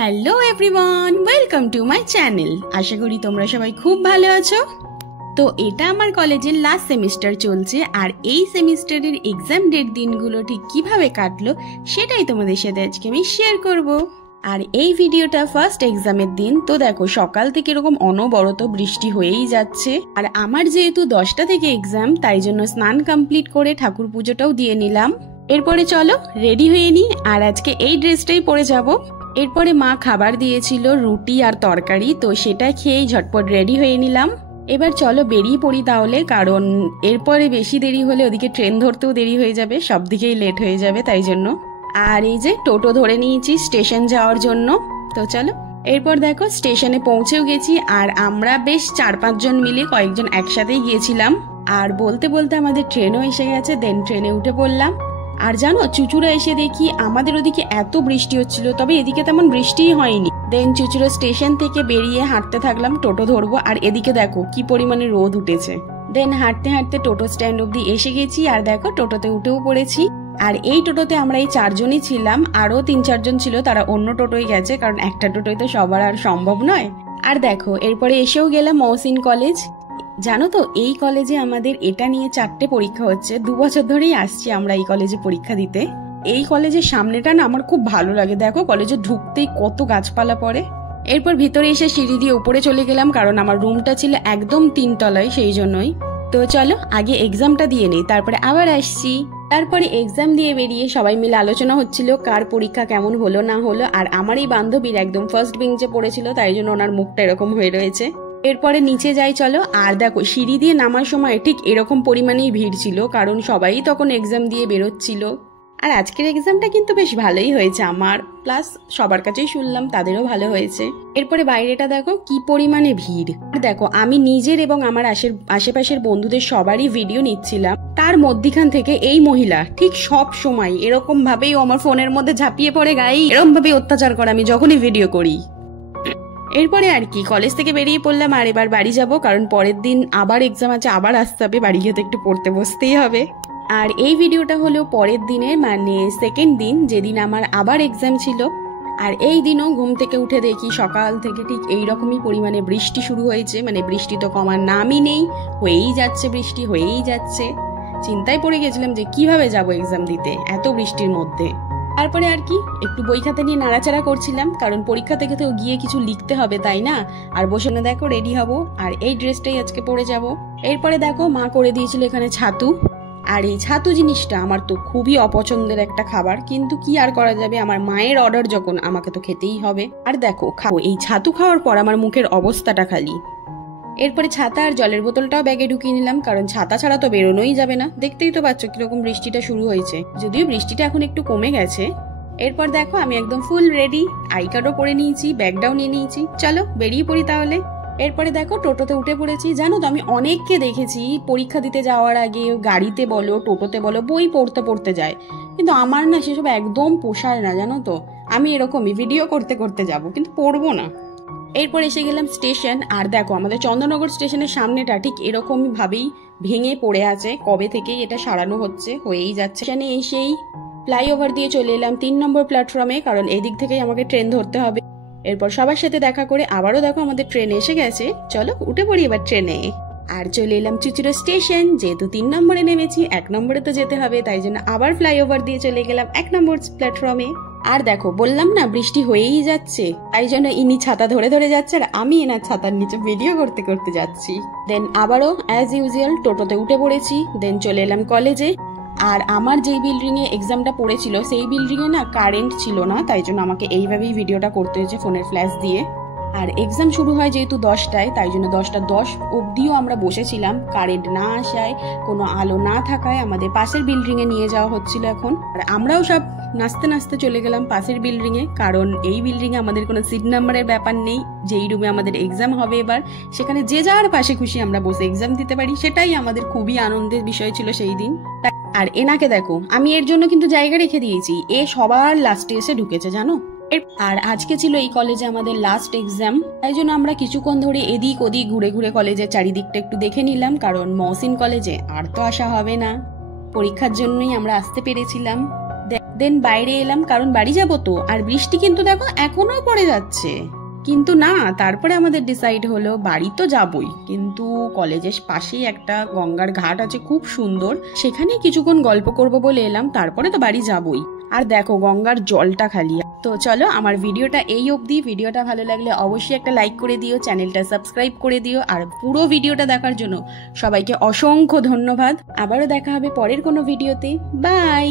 Hello everyone, welcome to my channel. আশা করি তোমরা সবাই খুব ভালো আছো। তো এটা আমার কলেজের লাস্ট সেমিস্টার চলছে, আর এই সেমিস্টারের এক্সাম ডেট দিনগুলো ঠিক কিভাবে কাটলো সেটাই তোমাদের সাথে আজকে আমি শেয়ার করব। আর এই ভিডিওটা ফার্স্ট এক্সামের দিন। তো দেখো সকাল থেকে এরকম অনবরত বৃষ্টি হয়েই যাচ্ছে, আর আমার যেহেতু 10টা থেকে এক্সাম, তাই জন্য স্নান কমপ্লিট করে ঠাকুর পুজোটাও দিয়ে নিলাম। এরপরে চলো রেডি হয়ে নি, আর আজকে এই ড্রেসটাই পরে যাব। এরপরে মা খাবার দিয়েছিল রুটি আর তরকারি, তো সেটা খেয়েই ঝটপট রেডি হয়ে নিলাম। এবার চলো বেরিয়ে পড়ি তাহলে, কারণ এরপরে বেশি দেরি হলে ওদিকে ট্রেন ধরতেও দেরি হয়ে যাবে, সব দিকেই লেট হয়ে যাবে তাই জন্য। আর এই যে টোটো ধরে নিয়েছি স্টেশন যাওয়ার জন্য। তো চলো, এরপর দেখো স্টেশনে পৌঁছেও গেছি, আর আমরা বেশ 4-5 জন মিলে কয়েকজন একসাথেই গিয়েছিলাম। আর বলতে বলতে আমাদের ট্রেনও এসে গেছে, দেন ট্রেনে উঠে পড়লাম। আর জানো চুচুড়া এসে দেখি আমাদের ওদিকে এত বৃষ্টি হচ্ছিল, তবে এদিকে তেমন বৃষ্টিই হয়নি। দেন চুচুড়া স্টেশন থেকে বেরিয়ে হাঁটতে থাকলাম, টোটো ধরবো। আর এদিকে দেখো কি পরিমাণে রোদ উঠেছে। দেন হাঁটতে হাঁটতে টোটো স্ট্যান্ড অব্দি এসে গেছি, আর দেখো টোটোতে উঠেও পড়েছি। আর এই টোটোতে আমরা এই 4 জনই ছিলাম, আরো 3-4 জন ছিল, তারা অন্য টোটোয় গেছে, কারণ একটা টোটোয় তো সবার আর সম্ভব নয়। আর দেখো এরপরে এসেও গেলাম মহসিন কলেজ। জানো তো এই কলেজে আমাদের এটা নিয়ে 4টে পরীক্ষা হচ্ছে, 2 বছর ধরেই আসছি আমরা এই কলেজে পরীক্ষা দিতে। এই কলেজের সামনেটা না আমার খুব ভালো লাগে, দেখো কলেজে ঢুকতেই কত গাছপালা পড়ে। এরপর ভিতরে এসে সিঁড়ি দিয়ে উপরে চলে গেলাম, কারণ আমার রুমটা ছিল একদম 3 তলায়, সেই জন্যই। তো চলো আগে এক্সামটা দিয়ে নেই, তারপরে আবার আসছি। তারপরে এক্সাম দিয়ে বেরিয়ে সবাই মিলে আলোচনা হচ্ছিল কার পরীক্ষা কেমন হলো না হলো। আর আমার এই বান্ধবীর একদম ফার্স্ট বেঞ্চে পড়েছিল, তাই জন্য ওনার মুখটা এরকম হয়ে রয়েছে। এরপরে নিচে যাই চলো। আর দেখো সিঁড়ি দিয়ে নামার সময় ঠিক এরকম পরিমাণেই ভিড় ছিল, কারণ সবাই তখন এক্সাম দিয়ে বেরোচ্ছিল। আর আজকের এক্সামটা কিন্তু বেশ ভালোই হয়েছে আমার, প্লাস সবার কাছেই শুনলাম তাদেরও ভালো হয়েছে। এরপরে বাইরেটা দেখো কি পরিমাণে ভিড়। আর দেখো আমি নিজের এবং আমার আশেপাশের বন্ধুদের সবারই ভিডিও নিচ্ছিলাম, তার মধ্যখান থেকে এই মহিলা ঠিক সব সময় এরকম ভাবেই আমার ফোনের মধ্যে ঝাঁপিয়ে পড়ে গায়ে এরকম ভাবে অত্যাচার করে আমি যখনই ভিডিও করি। এরপরে আর কি কলেজ থেকে বেরিয়ে পড়লাম, আর এবার বাড়ি যাব, কারণ পরের দিন আবার এক্সাম আছে, আবার আসতে হবে, বাড়ি গিয়ে তো একটু পড়তে বসতেই হবে। আর এই ভিডিওটা হলো পরের দিনের, মানে সেকেন্ড দিন, যেদিন আমার আবার এক্সাম ছিল। আর এই দিনও ঘুম থেকে উঠে দেখি সকাল থেকে ঠিক এইরকমই পরিমাণে বৃষ্টি শুরু হয়েছে, মানে বৃষ্টি তো কমার নামই নেই, হয়েই যাচ্ছে বৃষ্টি, হয়েই যাচ্ছে। চিন্তায় পড়ে গেছিলাম যে কিভাবে যাব এক্সাম দিতে এত বৃষ্টির মধ্যে। তারপরে আর কি একটু বই খাতা নিয়ে নাড়াচাড়া করছিলাম, কারণ পরীক্ষা থেকে তো গিয়ে কিছু লিখতে হবে তাই না। আর বসে না দেখো রেডি হব, আর এই ড্রেসটাই আজকে পরে যাব। এরপরে দেখো মা করে দিয়েছিল এখানে ছাতু। আর এই ছাতু জিনিসটা আমার তো খুবই অপছন্দের একটা খাবার, কিন্তু কি আর করা যাবে, আমার মায়ের অর্ডার যখন আমাকে তো খেতেই হবে। আর দেখো খাও, এই ছাতু খাওয়ার পর আমার মুখের অবস্থাটা খালি। এরপরে ছাতা আর জলের বোতলটাও ব্যাগে ঢুকিয়ে নিলাম, কারণ ছাতা ছাড়া তো বেরোনোই যাবে না। দেখতেই তো পাচ্ছ কিরকম বৃষ্টিটা শুরু হয়েছে, যদিও বৃষ্টিটা এখন একটু কমে গেছে। এরপর দেখো আমি একদম ফুল রেডি, আই কার্ডও পরে নিয়েছি, ব্যাগটাও নিয়ে নিয়েছি, চলো বেরিয়ে পড়ি তাহলে। এরপরে দেখো টোটোতে উঠে পড়েছি। জানো তো আমি অনেককে দেখেছি পরীক্ষা দিতে যাওয়ার আগে গাড়িতে বলো টোটোতে বলো বই পড়তে পড়তে যায়, কিন্তু আমার না সেসব একদম পোষায় না। জানো তো আমি এরকমই ভিডিও করতে করতে যাব, কিন্তু পড়বো না। এরপর এসে গেলাম স্টেশন। আর দেখো আমাদের চন্দননগর স্টেশনের সামনেটা ঠিক এরকমই ভাবেই ভেঙে পড়ে আছে, কবে থেকেই এটা সারানো হচ্ছে, হয়েই যাচ্ছে। স্টেশনে এসেই ফ্লাইওভার দিয়ে চলে এলাম 3 নম্বর প্ল্যাটফর্মে, কারণ এদিক থেকেই আমাকে ট্রেন ধরতে হবে। এরপর সবার সাথে দেখা করে আবারও দেখো আমাদের ট্রেন এসে গেছে, চলো উঠে পড়ি এবার ট্রেনে। আর চলে এলাম চুচুড়া স্টেশন, যেহেতু 3 নম্বরে নেমেছি, 1 নম্বরে তো যেতে হবে, তাই জন্য আবার ফ্লাইওভার দিয়ে চলে গেলাম 1 নম্বর প্ল্যাটফর্মে। আর দেখো বললাম না বৃষ্টি হয়েই যাচ্ছে, তাই জন্য ইনি ছাতা ধরে ধরে যাচ্ছে, আর আমি এনার ছাতার নিচে ভিডিও করতে করতে যাচ্ছি। দেন আবারও অ্যাজ ইউজুয়াল টোটোতে উঠে পড়েছি। দেন চলে এলাম কলেজে। আর আমার যেই বিল্ডিং এ এক্সামটা পড়েছিল সেই বিল্ডিং এ না কারেন্ট ছিল না, তাই জন্য আমাকে এইভাবেই ভিডিওটা করতে হয়েছে ফোনের ফ্ল্যাশ দিয়ে। আর এক্সাম শুরু হয় যেহেতু 10টায়, তাই জন্য 10:10 অবধিও আমরা বসেছিলাম, কারেন্ট না আসায়, কোনো আলো না থাকায় আমাদের পাশের বিল্ডিং এ নিয়ে যাওয়া হচ্ছিল এখন। আর আমরাও সব নাচতে নাচতে চলে গেলাম পাশের বিল্ডিং এ, কারণ এই বিল্ডিং এ আমাদের কোনো সিট নাম্বারের ব্যাপার নেই। যেই রুমে আমাদের এক্সাম হবে এবার, সেখানে যে যার পাশে খুশি আমরা বসে এক্সাম দিতে পারি, সেটাই আমাদের খুবই আনন্দের বিষয় ছিল সেই দিন। আর এনাকে দেখো আমি এর জন্য কিন্তু জায়গা রেখে দিয়েছি, এ সবার লাস্টে এসে ঢুকেছে জানো। আর আজকে ছিল এই কলেজে আমাদের লাস্ট এক্সাম, তাই জন্য আমরা কিছুক্ষণ ধরে এদিক ওদিক ঘুরে ঘুরে কলেজের চারিদিকটা একটু দেখে নিলাম, কারণ মহসিন কলেজে আর তো আসা হবে না, পরীক্ষার জন্যই আমরা আসতে পেরেছিলাম। দেন বাইরে এলাম, কারণ বাড়ি যাবো তো। আর বৃষ্টি কিন্তু দেখো এখনো পড়ে যাচ্ছে। কিন্তু না, তারপরে আমাদের ডিসাইড হলো বাড়ি তো যাবই, কিন্তু কলেজের পাশেই একটা গঙ্গার ঘাট আছে খুব সুন্দর, সেখানে কিছুক্ষণ গল্প করব বলে এলাম, তারপরে তো বাড়ি যাবই। আর দেখো গঙ্গার জলটা খালি। তো চলো, আমার ভিডিওটা এই অবধি। ভিডিওটা ভালো লাগলে অবশ্যই একটা লাইক করে দিও, চ্যানেলটা সাবস্ক্রাইব করে দিও। আর পুরো ভিডিওটা দেখার জন্য সবাইকে অসংখ্য ধন্যবাদ। আবারও দেখা হবে পরের কোনো ভিডিওতে। বাই।